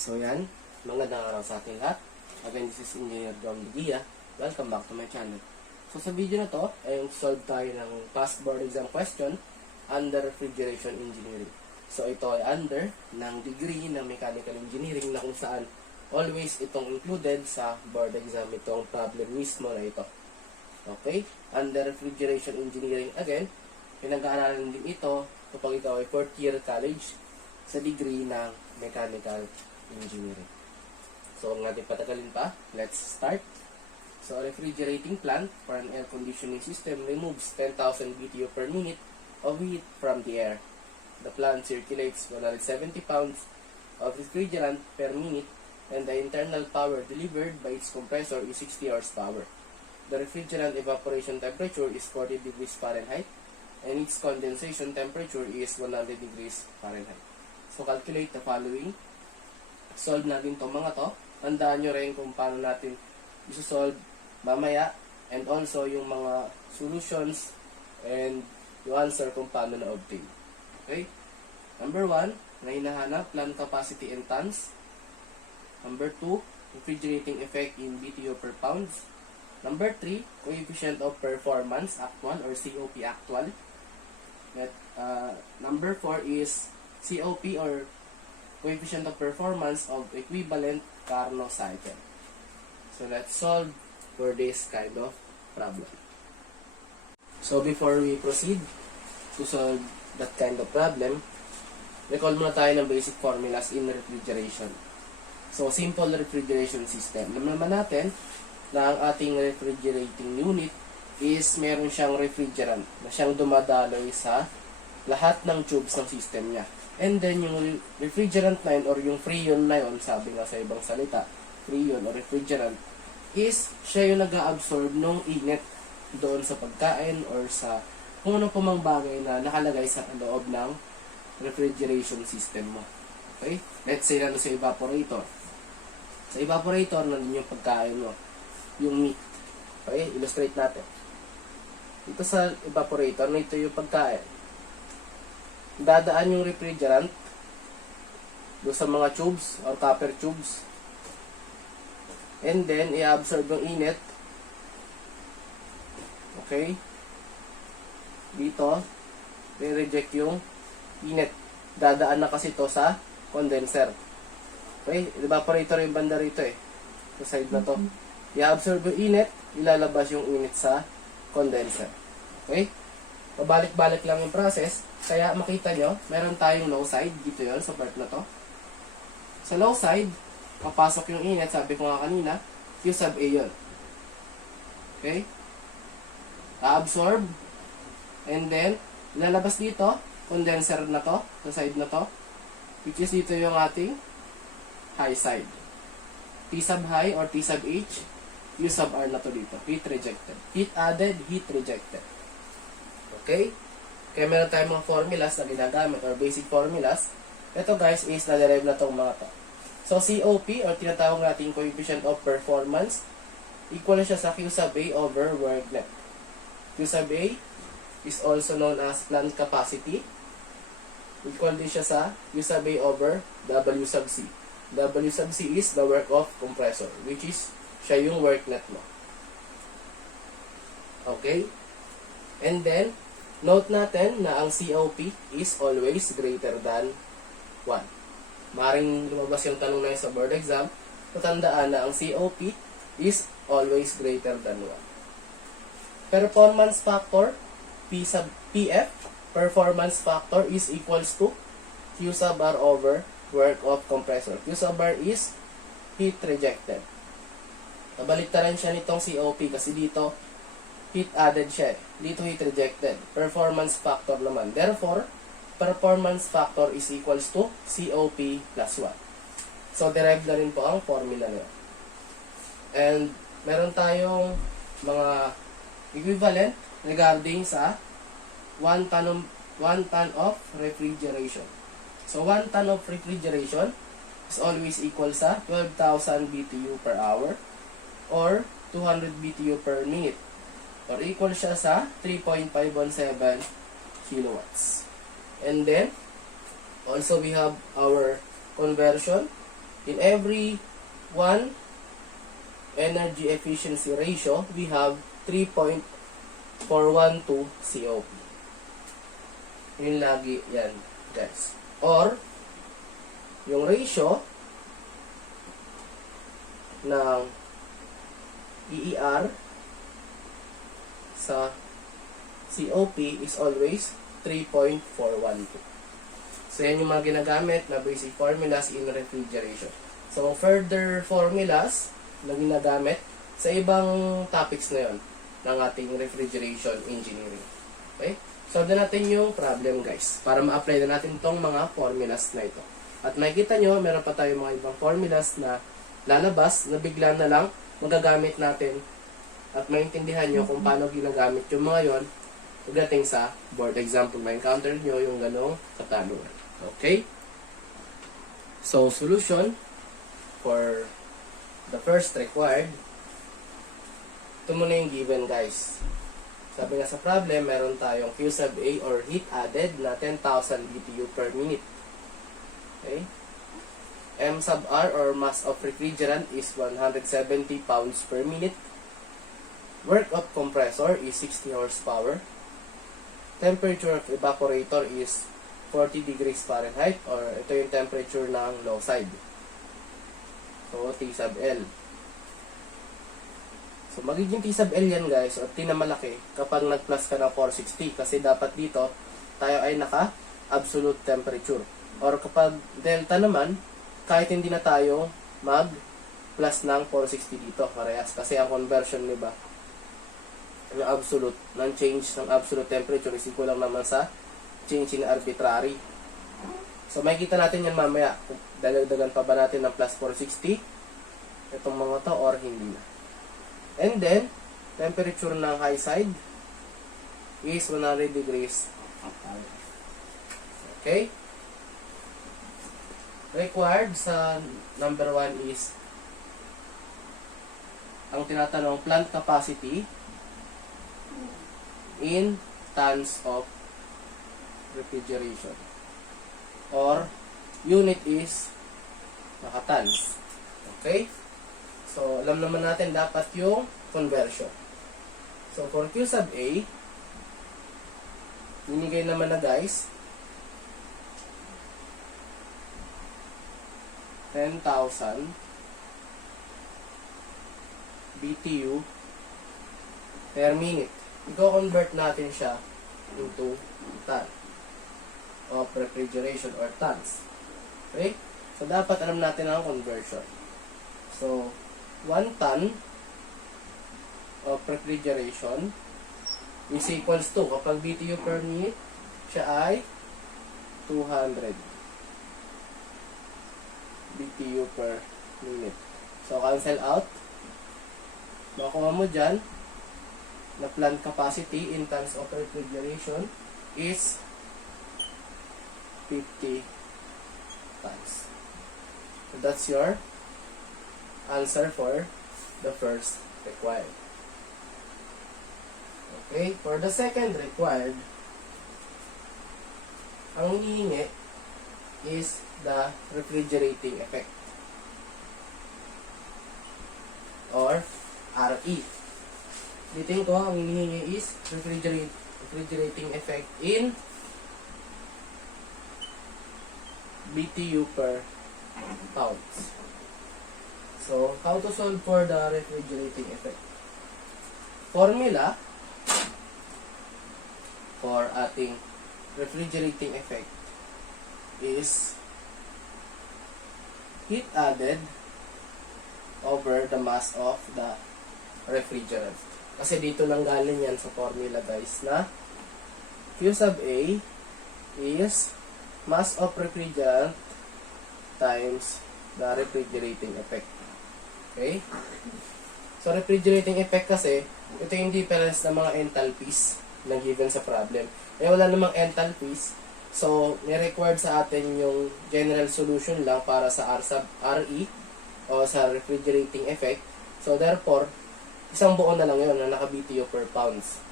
So yan, magandang araw sa ating lahat. Again, this is Engineer Dom Lugia. Welcome back to my channel. So sa video na to, ay solve tayo ng past board exam question under refrigeration engineering. So ito ay under ng degree ng mechanical engineering na kung saan always itong included sa board exam itong problem mismo na ito. Okay? Under refrigeration engineering again, pinag-aaralan din ito kapag ikaw ay 4th year college sa degree ng mechanical engineering. So, ang ating patagalin pa, let's start. So, a refrigerating plant for an air conditioning system removes 10,000 BTU per minute of heat from the air. The plant circulates 170 pounds of refrigerant per minute and the internal power delivered by its compressor is 60 horsepower. The refrigerant evaporation temperature is 40 degrees Fahrenheit and its condensation temperature is 100 degrees Fahrenheit. So, calculate the following. Solve natin itong mga to. Tandaan nyo rin kung paano natin isosolve mamaya and also yung mga solutions and yung answer kung paano na-obtain. Okay? Number 1, na hinahanap, plant capacity in tons. Number 2, refrigerating effect in BTU per pounds. Number 3, coefficient of performance actual or COP actual. Number 4 is COP or coefficient of performance of equivalent Carnot cycle. So let's solve for this kind of problem. So before we proceed to solve that kind of problem, recall muna tayo ng basic formulas in refrigeration. So simple refrigeration system. Alam naman natin na ang ating refrigerating unit is meron siyang refrigerant na siyang dumadaloy sa lahat ng tubes ng system niya. And then, yung refrigerant na yun, or yung freon na yun, sabi nga sa ibang salita, freon or refrigerant, is siya yung nag-absorb ng init doon sa pagkain or sa kung ano pa mang bagay na nakalagay sa loob ng refrigeration system mo. Okay? Let's say na sa evaporator. Sa evaporator, nandun yung pagkain mo. Yung meat. Okay? Illustrate natin. Ito sa evaporator, na ito yung pagkain. Dadaan yung refrigerant doon sa mga tubes or copper tubes and then i-absorb yung init. Okay, dito i-reject yung init, dadaan na kasi to sa condenser. Okay, evaporator yung banda rito sa side na to, i-absorb yung init, ilalabas yung init sa condenser. Okay, pabalik-balik lang yung process. Kaya makita nyo, meron tayong low side. Dito yon sa part na to. Sa low side, papasok yung init. Sabi ko nga kanina, Q sub A yun. Okay? A-absorb. And then, lalabas dito, condenser na to, sa side na to. Which is dito yung ating high side. T sub high or T sub H, Q sub R na to dito. Heat rejected. Heat added, heat rejected. Okay? Kaya meron tayong mga formulas na ginagamit or basic formulas. Ito guys is na-derive na itong mga to. So COP or tinatawag natin coefficient of performance, equal siya sa Q sub A over work net. Q sub A is also known as plant capacity. Equal din siya sa Q sub A over W sub C. W sub C is the work of compressor, which is siya yung work net mo. Okay? And then, note natin na ang COP is always greater than 1. Maring lumabas yung tanong na yun sa board exam, tatandaan na ang COP is always greater than 1. Performance factor, P sub PF, performance factor is equals to Q sub R over work of compressor. Q sub R is heat rejected. Nabaliktaran siya nitong COP kasi dito, heat added siya. Dito heat rejected. Performance factor naman. Therefore, performance factor is equals to COP plus 1. So, derived na rin po ang formula nyo. And, meron tayong mga equivalent regarding sa 1 ton of refrigeration. So, 1 ton of refrigeration is always equal sa 12,000 BTU per hour or 200 BTU per minute. Or equal siya sa 3.517 kilowatts. And then, also we have our conversion In every one energy efficiency ratio, we have 3.412 COP. Yun lagi yan, guys. Or, yung ratio ng EER sa COP is always 3.412. So, yan yung mga ginagamit na basic formulas in refrigeration. So, further formulas na ginagamit sa ibang topics na yon ng ating refrigeration engineering. Okay? Solve na natin yung problem, guys, para ma-apply na natin tong mga formulas na ito. At makikita nyo, meron pa tayong mga ibang formulas na lalabas na bigla na lang magagamit natin at maintindihan nyo kung paano ginagamit yung mga yon pagdating sa board example. Ma-encounter nyo yung ganong katanungan. Okay? So, solution for the first required, ito muna yung given, guys. Sabi nga sa problem, meron tayong Q sub A or heat added na 10,000 BTU per minute. Okay? M sub R or mass of refrigerant is 170 pounds per minute. Work of compressor is 60 horsepower. Temperature of evaporator is 40 degrees Fahrenheit or ito yung temperature ng low side. So, T sub L. So, magiging T sub L yan, guys, o T na malaki kapag nag-plus ka ng 460 kasi dapat dito tayo ay naka-absolute temperature. Or kapag delta naman, kahit hindi na tayo mag-plus ng 460 dito, parehas. Kasi ang conversion, di ba, ng absolute, ng change ng absolute temperature is equal lang naman sa change in arbitrary. So, makikita natin yan mamaya. Dagdagan pa ba natin ng plus 460 itong mga to or hindi na. And then, temperature ng high side is 100 degrees. Okay? Required sa number 1 is ang tinatanong plant capacity in tons of refrigeration. Or, unit is nakatons. Okay? So, alam naman natin dapat yung conversion. So, for Q sub A, binigay naman na, guys, 10,000 BTU per minute. I-convert natin siya into ton of refrigeration or tons. Okay? So, dapat alam natin ang conversion. So, 1 ton of refrigeration is equals to, kapag BTU per minute, siya ay 200 BTU per minute. So, cancel out. Makuha mo dyan na plant capacity in tons of refrigeration is 50 tons. So, that's your answer for the first required. Okay, for the second required, ang hinihingi is the refrigerating effect or RE. Dito ko, ang hinihingi is refrigerating effect in BTU per pounds. So, how to solve for the refrigerating effect? Formula for ating refrigerating effect is heat added over the mass of the refrigerant. Kasi dito nang galing yan sa formula, guys, na Q sub A is mass of refrigerant times the refrigerating effect. Okay? So, refrigerating effect kasi, ito yung difference ng mga enthalpies na given sa problem. Eh, wala namang enthalpies. So, ni-required sa atin yung general solution lang para sa R sub RE o sa refrigerating effect. So, therefore, isang buo na lang yun na naka-BTU per pounds.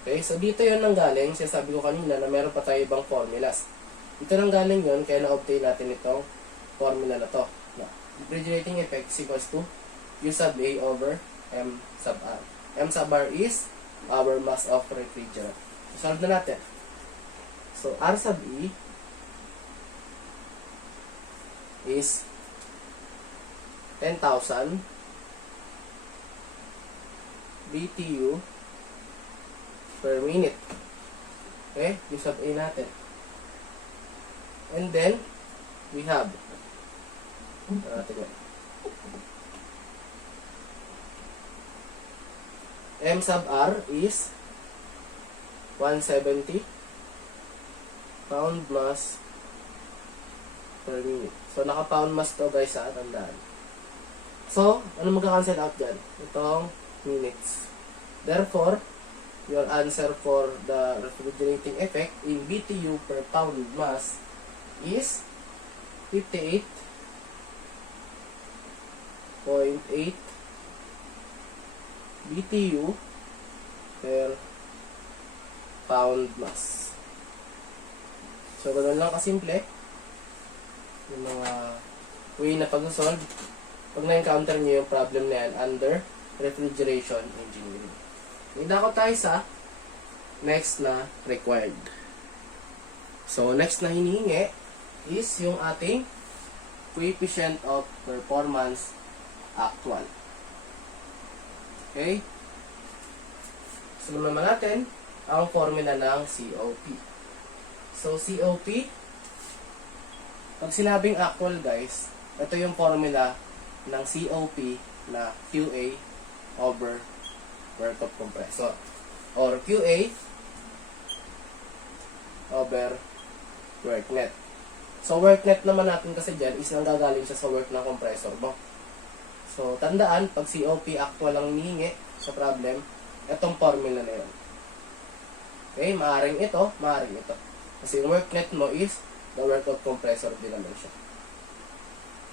Okay? So, dito yun nang galing. Sinasabi ko kanina na meron pa tayo ibang formulas. Dito nang galing yun, kaya na-obtain natin itong formula na to. No. Refrigerating effect is equals to U sub A over M sub R. M sub R is our mass of refrigerant. So, solve na natin. So, R sub E is 10,000 BTU per minute. Okay? U sub A natin. And then, we have M sub R is 170 pound mass per minute. So, naka-pound mass to guys, tandaan. So, ano magka-cancel out dyan? Itong minutes. Therefore, your answer for the refrigerating effect in BTU per pound mass is 58.8 BTU per pound mass. So, ganoon lang kasimple yung mga way na pag-solve pag na-encounter nyo yung problem na yan under refrigeration engineering. Nidako tayo sa next na required. So, next na hinihingi is yung ating coefficient of performance actual. Okay? So, naman natin ang formula ng COP. So, COP, pag sinabing actual guys, ito yung formula ng COP na QA over work of compressor. Or QA over work net. So, work net naman natin kasi dyan is nanggagaling siya sa work ng compressor mo. So, tandaan, pag COP actual ang hinihingi sa problem, itong formula na yun. Okay, maaaring ito, maaaring ito. Kasi yung work net mo is the work of compressor din naman siya.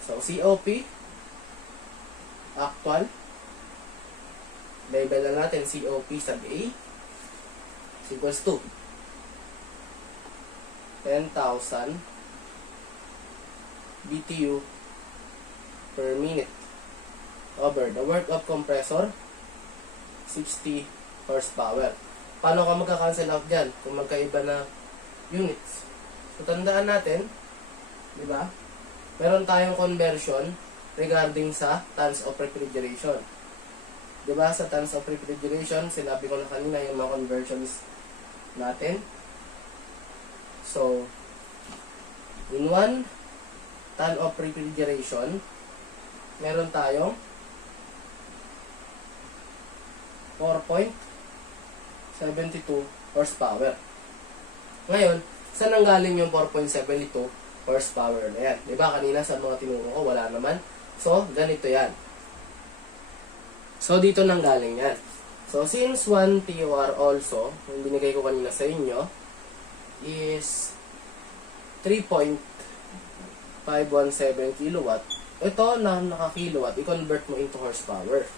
So, COP actual, label na natin COP sub A is equals to 10,000 BTU per minute over the work of compressor 60 horsepower. Paano ka magka-cancel out dyan kung magkaiba na units? So, tandaan natin, di ba? Meron tayong conversion regarding sa tons of refrigeration. Di ba? Sa tons of refrigeration, sinabi ko na kanina yung mga conversions natin. So, in 1 ton of refrigeration, meron tayong 4.72 horsepower. Ngayon, saan nanggaling yung 4.72 horsepower na yan? Diba kanina sa mga tinuro ko, wala naman. So, ganito yan. So, dito nanggaling yan. So, since 1 TOR also, yung binigay ko kanina sa inyo, is 3.517 kilowatt. Ito na naka-kilowatt, i-convert mo into horsepower.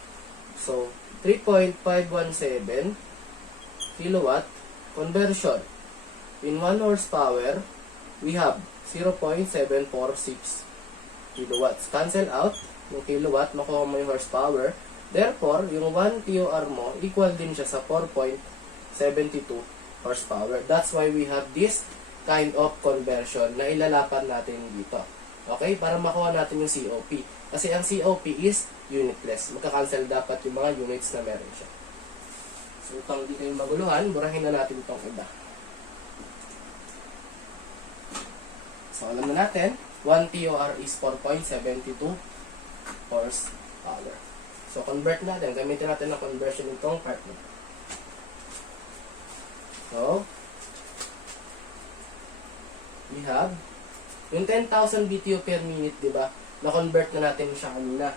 So, 3.517 kilowatt conversion. In 1 horsepower, we have 0.746 kilowatts. Cancel out yung kilowatt, makuha mo yung horsepower. Therefore, yung 1 TOR mo, equal din siya sa 4.72 horsepower. That's why we have this kind of conversion na ilalapan natin dito. Okay? Para makuha natin yung COP. Kasi ang COP is unitless. Magka-cancel dapat yung mga units na meron siya. So, upang di kayo maguluhan, burahin na natin itong iba. So, alam na natin, 1 TOR is 4.72 horsepower. So, convert natin. Gamitin natin ng conversion itong part na. So, we have yung 10,000 BTU per minute, di ba? Na-convert na natin siya kanina.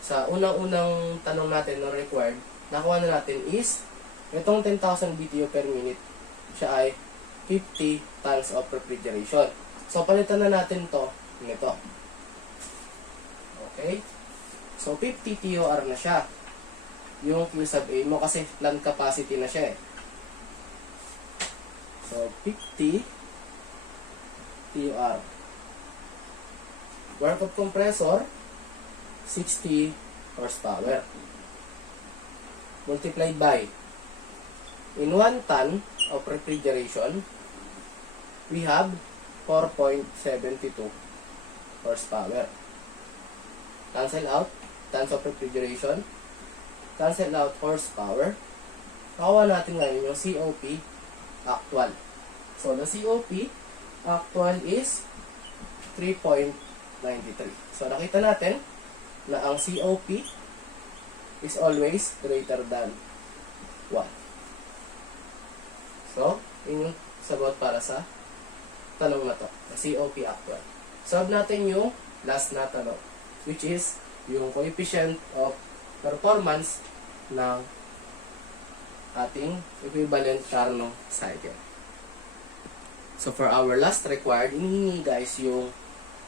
Sa unang-unang tanong natin na required, nakuha na natin is, itong 10,000 BTU per minute, siya ay 50 tons of refrigeration. So, palitan na natin to nito. Okay? So, 50 TOR na siya. Yung Q sub A mo kasi plant capacity na siya eh. So, 50 TOR. Work of compressor, 60 horsepower. Multiplied by, in 1 ton of refrigeration, we have 4.72 horsepower. Cancel out tons of refrigeration, cancel out horsepower. Kawa natin ngayon yung COP actual. So, the COP actual is 3.93. So, nakita natin na ang COP is always greater than 1. So, yun yung sagot para sa tanong na to, the COP actual. Solve natin yung last na tanong, which is yung coefficient of performance ng ating equivalent Carnot cycle. So, for our last required, inihingi guys yung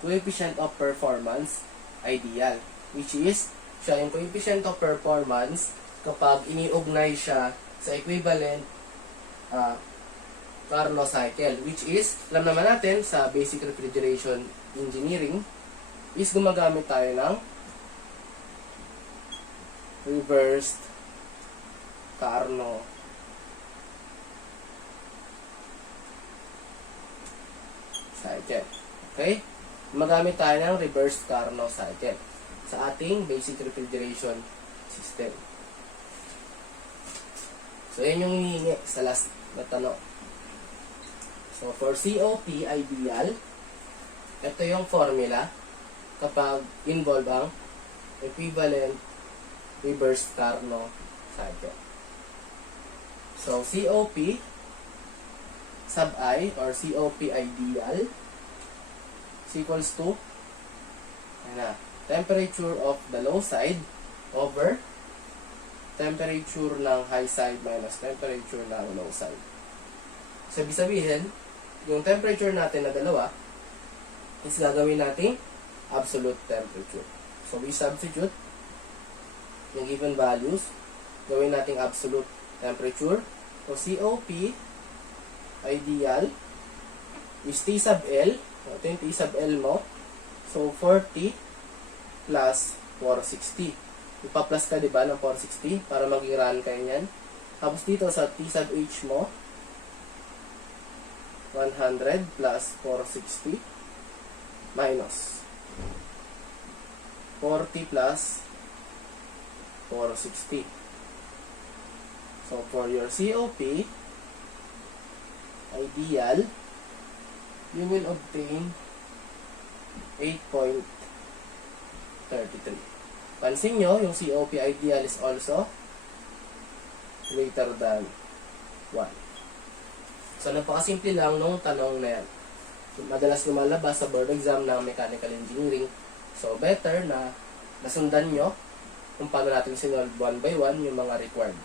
coefficient of performance ideal, which is siya yung coefficient of performance kapag iniugnay siya sa equivalent Carnot cycle, which is, alam naman natin sa basic refrigeration engineering, is gumagamit tayo ng reversed Carnot cycle. Okay? Magamit tayo ng reverse Carnot cycle sa ating basic refrigeration system. So, yan yung hinihingi sa last na tanong. So, for COP ideal, ito yung formula kapag involve ang equivalent reverse Carnot cycle. So, COP sub I or COP ideal is equals to temperature of the low side over temperature ng high side minus temperature ng low side. So, ibig sabihin, yung temperature natin na dalawa is gagawin natin absolute temperature. So, we substitute yung given values, gawin natin absolute temperature. So, COP ideal is T sub L. Ito yung T sub L mo. So, 40 plus 460. Ipa-plus ka, diba, ng 460 para maging run kayo yan. Tapos dito sa T sub H mo, 100 plus 460 minus 40 plus 460. So, for your COP ideal, you will obtain 8.33. Pansin nyo, yung COP ideal is also greater than 1. So, napakasimple lang nung tanong na yan. Madalas lumalabas sa board exam ng mechanical engineering. So, better na nasundan nyo kung paano natin sinolve one by one yung mga required.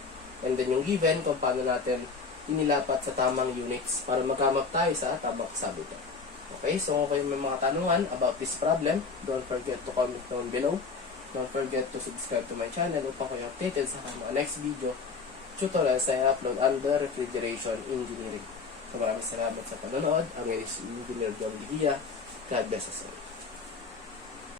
And then yung given kung paano natin inilapat sa tamang units para magkamap tayo sa tamang sabitan. Okay, so kung kayo may mga tanungan about this problem, don't forget to comment down below. Don't forget to subscribe to my channel upang kayo updated sa mga next video tutorials I upload under refrigeration engineering. So maraming salamat sa panonood. Ang Engineer Dom Ligia. God bless us all.